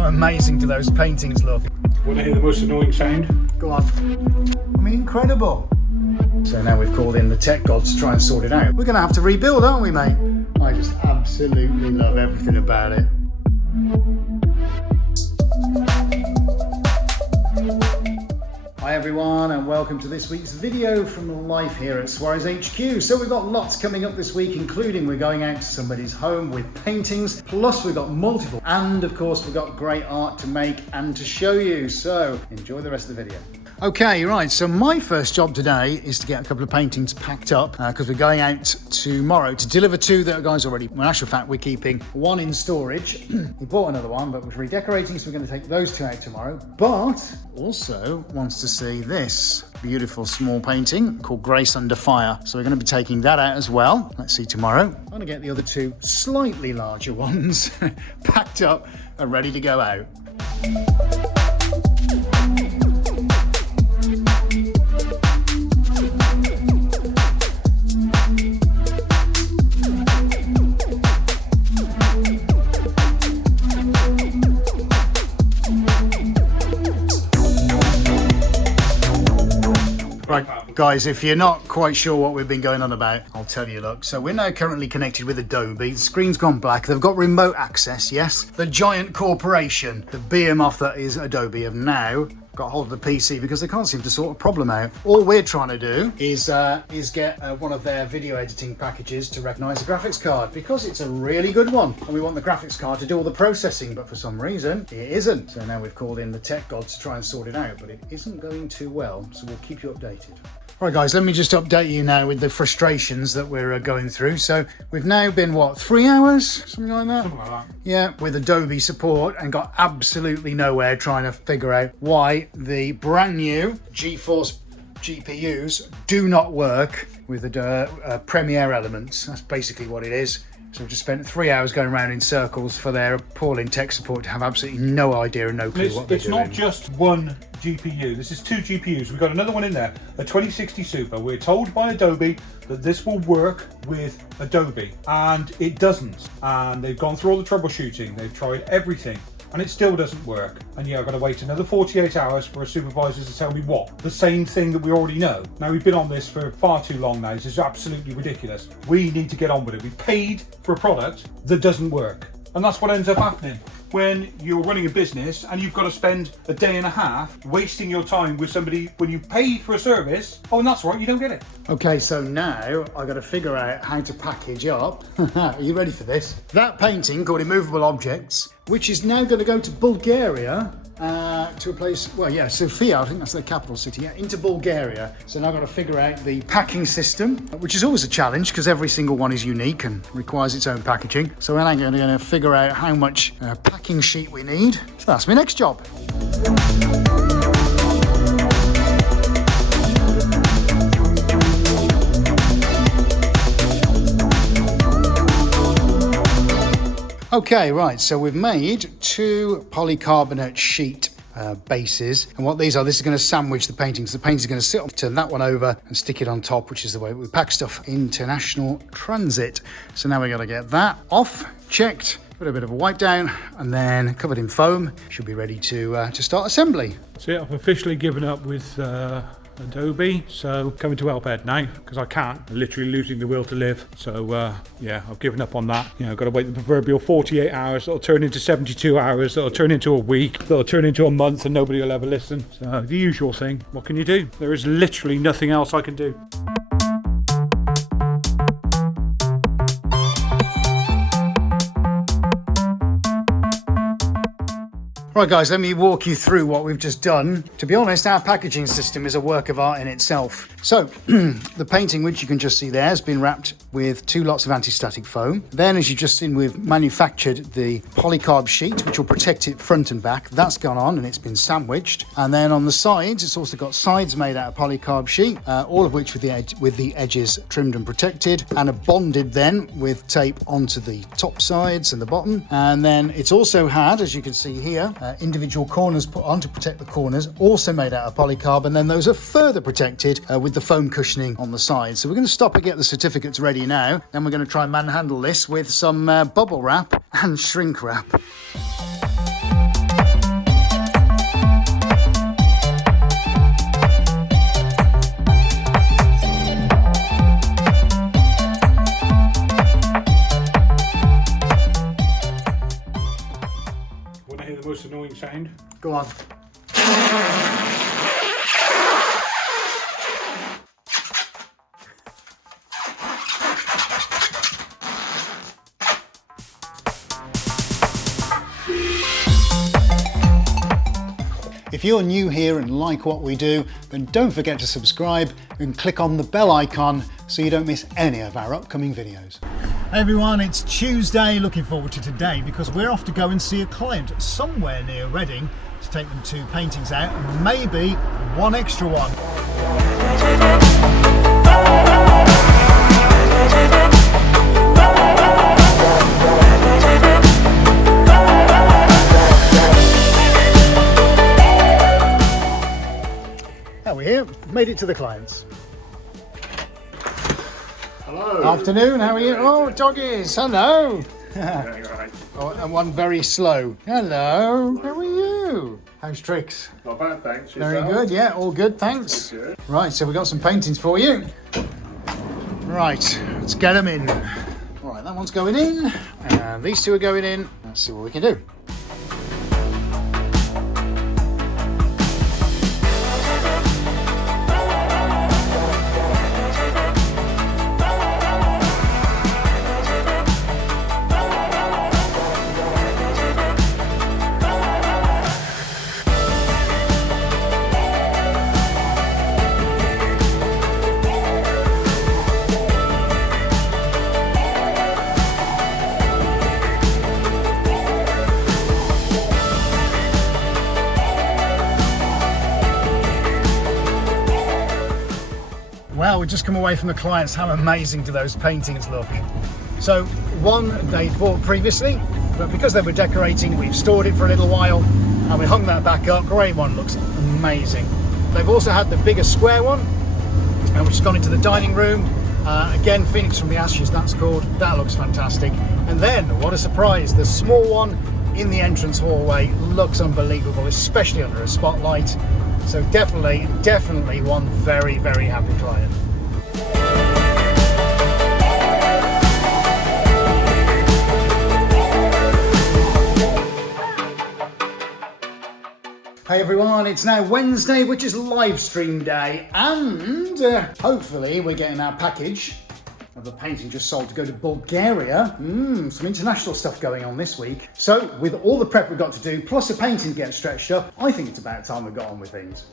How amazing do those paintings look? Want to hear the most annoying sound? Go on. I mean, incredible. So now we've called in the tech gods to try and sort it out. We're going to have to rebuild, aren't we, mate? I just absolutely love everything about it. Hi everyone, and welcome to this week's video from life here at Suarez HQ. So we've got lots coming up this week, including we're going out to somebody's home with paintings, plus we've got multiple, and of course we've got great art to make and to show you. So enjoy the rest of the video. Okay, right, so my first job today is to get a couple of paintings packed up because we're going out tomorrow to deliver two that are guys already, well, in actual fact, we're keeping one in storage. We bought another one, but we're redecorating, so we're going to take those two out tomorrow. But also wants to see this beautiful small painting called Grace Under Fire. So we're going to be taking that out as well. Let's see tomorrow. I'm going to get the other two slightly larger ones packed up and ready to go out. Right, guys, if you're not quite sure what we've been going on about, I'll tell you, look. So we're now currently connected with Adobe. The screen's gone black. They've got remote access, yes. The giant corporation, the behemoth that is Adobe, have now got hold of the PC because they can't seem to sort a problem out. All we're trying to do is get one of their video editing packages to recognize the graphics card because it's a really good one. And we want the graphics card to do all the processing, but for some reason it isn't. So now we've called in the tech gods to try and sort it out, but it isn't going too well. So we'll keep you updated. Right guys, let me just update you now with the frustrations that we're going through. So we've now been, what, 3 hours? Something like that? Something like that. Yeah, with Adobe Support and got absolutely nowhere trying to figure out why the brand new GeForce GPUs do not work with the Premiere Elements. That's basically what it is. So we've just spent 3 hours going around in circles for their appalling tech support to have absolutely no idea and no clue what they're doing. It's not just one GPU, this is two GPUs. We've got another one in there, a 2060 Super. We're told by Adobe that this will work with Adobe, and it doesn't. And they've gone through all the troubleshooting, they've tried everything, and it still doesn't work. And yeah, I've got to wait another 48 hours for a supervisor to tell me what? The same thing that we already know. Now, we've been on this for far too long now. This is absolutely ridiculous. We need to get on with it. We paid for a product that doesn't work. And that's what ends up happening when you're running a business and you've got to spend a day and a half wasting your time with somebody when you pay for a service. Oh, and that's right, you don't get it. Okay, so now I've got to figure out how to package up. Are you ready for this? That painting called Immovable Objects, which is now going to go to Bulgaria to a place, well, yeah, Sofia, I think that's the capital city, yeah, into Bulgaria. So now I've got to figure out the packing system, which is always a challenge because every single one is unique and requires its own packaging. So we're now going to figure out how much packing sheet we need. So that's my next job. Okay, right, so we've made two polycarbonate sheet bases, and what these are, this is going to sandwich the paintings. The painting is going to sit on, turn that one over and stick it on top, which is the way we pack stuff international transit. So now we've got to get that off, checked, put a bit of a wipe down, and then covered in foam, should be ready to start assembly. So yeah, I've officially given up with Adobe, so coming to help Ed now because I can't. I'm literally losing the will to live. So yeah, I've given up on that. You know, I've got to wait the proverbial 48 hours. That'll turn into 72 hours. That'll turn into a week. That'll turn into a month, and nobody will ever listen. So the usual thing. What can you do? There is literally nothing else I can do. Right guys, let me walk you through what we've just done. To be honest, our packaging system is a work of art in itself. So the painting, which you can just see there, has been wrapped with 2 lots of anti-static foam. Then, as you've just seen, we've manufactured the polycarb sheet, which will protect it front and back. That's gone on and it's been sandwiched. And then on the sides, it's also got sides made out of polycarb sheet, all of which with the edges trimmed and protected, and are bonded then with tape onto the top sides and the bottom. And then it's also had, as you can see here, individual corners put on to protect the corners, also made out of polycarb, and then those are further protected with the foam cushioning on the sides. So we're going to stop and get the certificates ready now, then we're going to try and manhandle this with some bubble wrap and shrink wrap. Want to hear the most annoying sound? Go on. If you're new here and like what we do, then don't forget to subscribe and click on the bell icon so you don't miss any of our upcoming videos. Hey everyone, it's Tuesday. Looking forward to today because we're off to go and see a client somewhere near Reading to take them 2 paintings out and maybe 1 extra one. We're here, made it to the clients. Hello. Afternoon, how are you? Oh, doggies, hello. Right. Oh, and one very slow. Hello, how are you? How's tricks? Not bad, thanks. Very good, yeah, all good, thanks. Good. Right, so we've got some paintings for you. Right, let's get them in. All right, that one's going in, and these 2 are going in. Let's see what we can do. Well, we've just come away from the clients. How amazing do those paintings look? So one they bought previously, but because they were decorating, we've stored it for a little while and we hung that back up. Great one, looks amazing. They've also had the bigger square one, which has gone into the dining room. Again, Phoenix from the Ashes, that's called. That looks fantastic. And then, what a surprise, the small one in the entrance hallway looks unbelievable, especially under a spotlight. So definitely one very, very happy client. Hey everyone, it's now Wednesday, which is live stream day, and hopefully we're getting our package of the painting just sold to go to Bulgaria. Some international stuff going on this week. So with all the prep we've got to do, plus a painting getting stretched up, I think it's about time we got on with things.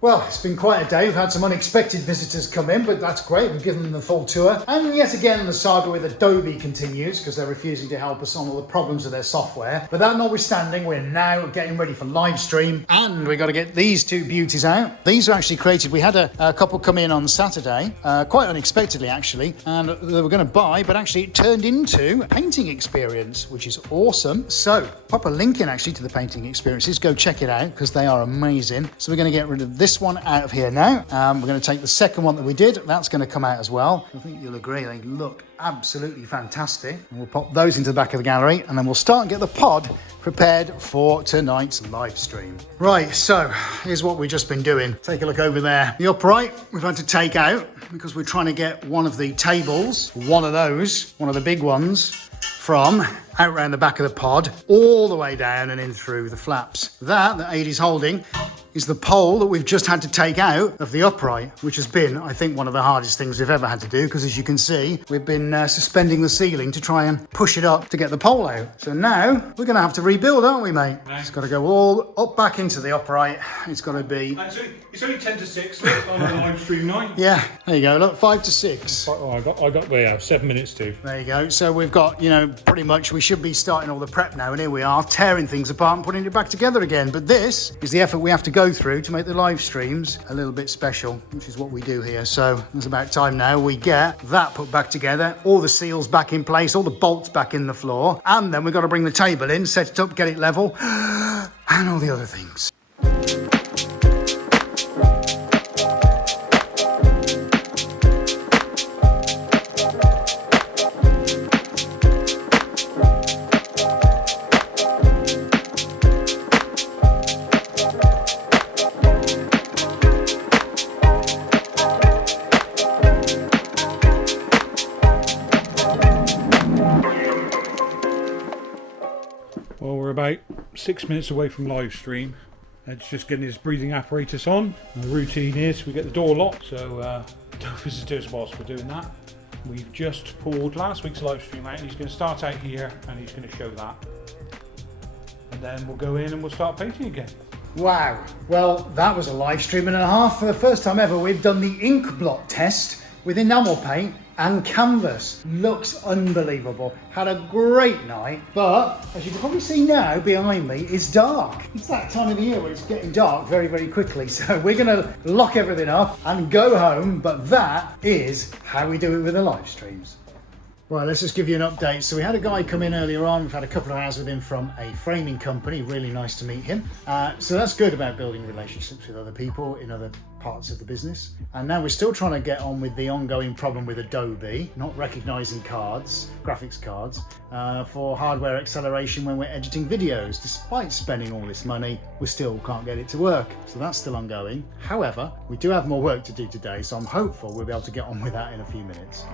Well, it's been quite a day. We've had some unexpected visitors come in, but that's great. We've given them the full tour. And yet again, the saga with Adobe continues because they're refusing to help us on all the problems with their software. But that notwithstanding, we're now getting ready for live stream, and we've got to get these 2 beauties out. These are actually created. We had a couple come in on Saturday, quite unexpectedly actually, and they were going to buy, but actually it turned into a painting experience, which is awesome. So pop a link in actually to the painting experiences. Go check it out because they are amazing. So we're going to get rid of this one out of here now. We're going to take the second one that we did. That's going to come out as well. I think you'll agree they look absolutely fantastic. And we'll pop those into the back of the gallery, and then we'll start and get the pod prepared for tonight's live stream. Right, so here's what we've just been doing. Take a look over there. The upright we've had to take out because we're trying to get one of the tables, one of the big ones, from out around the back of the pod, all the way down and in through the flaps. That Adie's holding is the pole that we've just had to take out of the upright, which has been, I think, one of the hardest things we've ever had to do, because as you can see, we've been suspending the ceiling to try and push it up to get the pole out. So now we're going to have to rebuild, aren't we, mate? No. It's got to go all up back into the upright. It's got to be... It's only 10 to 6 look, on the live stream night. Yeah, there you go. Look, 5 to 6. Oh, I got well, 7 minutes to. There you go. So we've got, pretty much we should be starting all the prep now, and here we are tearing things apart and putting it back together again. But this is the effort we have to go through to make the live streams a little bit special, which is what we do here. So it's about time now we get that put back together, all the seals back in place, all the bolts back in the floor, and then we've got to bring the table in, set it up, get it level, and all the other things. about 6 minutes away from Livestream. Ed's just getting his breathing apparatus on. The routine is we get the door locked, so no visitors whilst we're doing that. We've just pulled last week's Livestream out. He's going to start out here and he's going to show that. And then we'll go in and we'll start painting again. Wow, well that was a live stream and a half. For the first time ever we've done the ink blot test with enamel paint and canvas. Looks unbelievable. Had a great night, but as you can probably see now behind me, it's dark. It's that time of the year where it's getting dark very, very quickly. So we're gonna lock everything up and go home, but that is how we do it with the live streams. Right, let's just give you an update. So we had a guy come in earlier on. We've had a couple of hours with him from a framing company. Really nice to meet him. So that's good about building relationships with other people in other parts of the business. And now we're still trying to get on with the ongoing problem with Adobe, not recognizing cards, graphics cards, for hardware acceleration when we're editing videos. Despite spending all this money, we still can't get it to work. So that's still ongoing. However, we do have more work to do today, so I'm hopeful we'll be able to get on with that in a few minutes.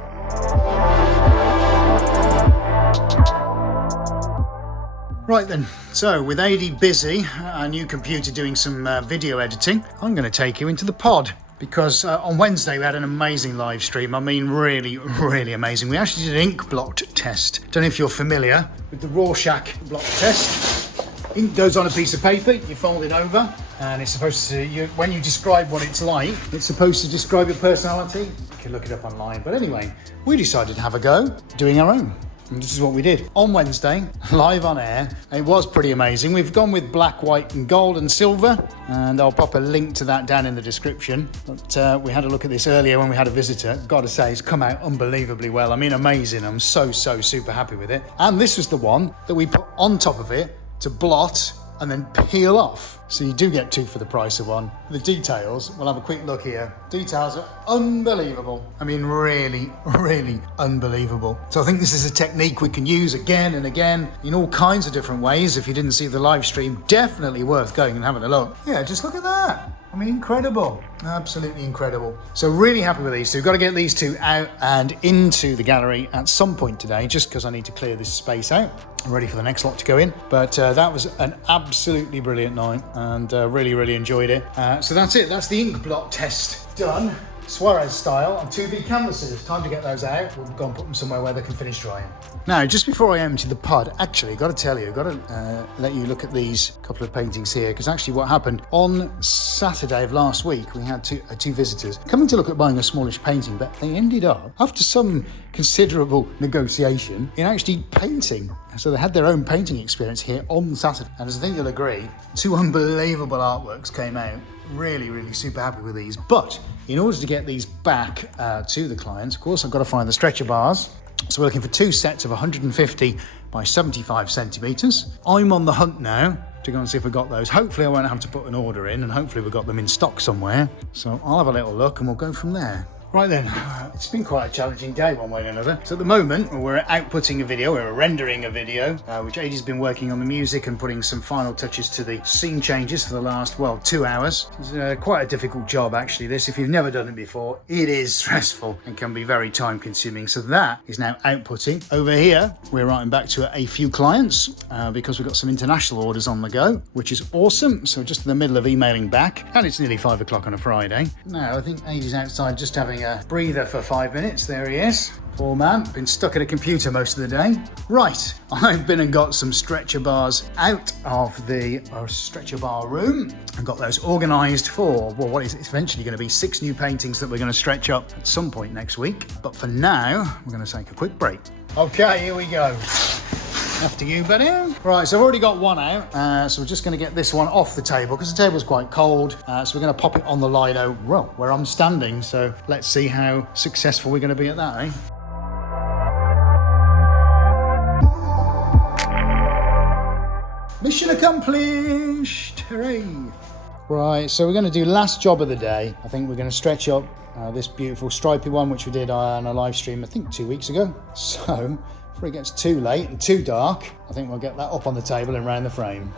Right then, so with AD busy, our new computer doing some video editing, I'm going to take you into the pod. Because on Wednesday we had an amazing live stream. I mean, really, really amazing. We actually did an ink blot test. Don't know if you're familiar with the Rorschach blot test. Ink goes on a piece of paper, you fold it over, and it's supposed to, when you describe what it's like, it's supposed to describe your personality. You can look it up online. But anyway, we decided to have a go doing our own. And this is what we did on Wednesday, live on air. It was pretty amazing. We've gone with black, white and gold and silver, and I'll pop a link to that down in the description. But we had a look at this earlier when we had a visitor. Gotta say, it's come out unbelievably well. I mean, amazing. I'm so super happy with it. And this was the one that we put on top of it to blot and then peel off. So you do get two for the price of one. The details, we'll have a quick look here. Details are unbelievable. I mean, really, really unbelievable. So I think this is a technique we can use again and again in all kinds of different ways. If you didn't see the live stream, definitely worth going and having a look. Yeah, just look at that. I mean, incredible, absolutely incredible. So really happy with these two. Got to get these two out and into the gallery at some point today, just because I need to clear this space out. I'm ready for the next lot to go in. But that was an absolutely brilliant night and really, really enjoyed it. So that's it. That's the ink blot test done. Suarez style on 2B canvases. Time to get those out. We'll go and put them somewhere where they can finish drying. Now, just before I empty the pod, actually, got to tell you, got to let you look at these couple of paintings here, because actually what happened on Saturday of last week, we had two visitors coming to look at buying a smallish painting, but they ended up, after some considerable negotiation, in actually painting. So they had their own painting experience here on Saturday. And as I think you'll agree, two unbelievable artworks came out. Really, really super happy with these. But in order to get these back to the clients, of course, I've got to find the stretcher bars. So we're looking for two sets of 150 by 75 centimetres. I'm on the hunt now to go and see if we got those. Hopefully I won't have to put an order in, and hopefully we've got them in stock somewhere. So I'll have a little look and we'll go from there. Right then, it's been quite a challenging day one way or another. So at the moment, we're outputting a video, we're rendering a video, which Adie's been working on the music and putting some final touches to the scene changes for the last, 2 hours. It's quite a difficult job actually, this. If you've never done it before, it is stressful and can be very time consuming. So that is now outputting. Over here, we're writing back to a few clients because we've got some international orders on the go, which is awesome. So just in the middle of emailing back, and it's nearly 5 o'clock on a Friday. Now, I think Adie's outside just having a breather for 5 minutes. There he is. Poor man, been stuck at a computer most of the day. Right, I've been and got some stretcher bars out of the stretcher bar room and got those organised for, what is eventually going to be 6 new paintings that we're going to stretch up at some point next week. But for now, we're going to take a quick break. Okay, here we go. After you, buddy. Right, so I've already got one out, so we're just going to get this one off the table because the table's quite cold. So we're going to pop it on the Lido, well, where I'm standing. So let's see how successful we're going to be at that, eh? Mission accomplished! Hooray! Right, so we're going to do last job of the day. I think we're going to stretch up this beautiful stripy one, which we did on a live stream, I think 2 weeks ago. So before it gets too late and too dark, I think we'll get that up on the table and round the frame.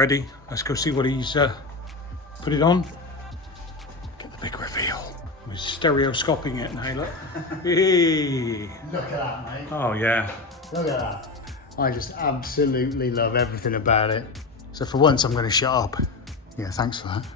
ready. Let's go see what he's put it on. Get the big reveal. We're stereoscoping it now, look. Hey. Look at that, mate. Oh yeah. Look at that. I just absolutely love everything about it. So for once, I'm going to shut up. Yeah, thanks for that.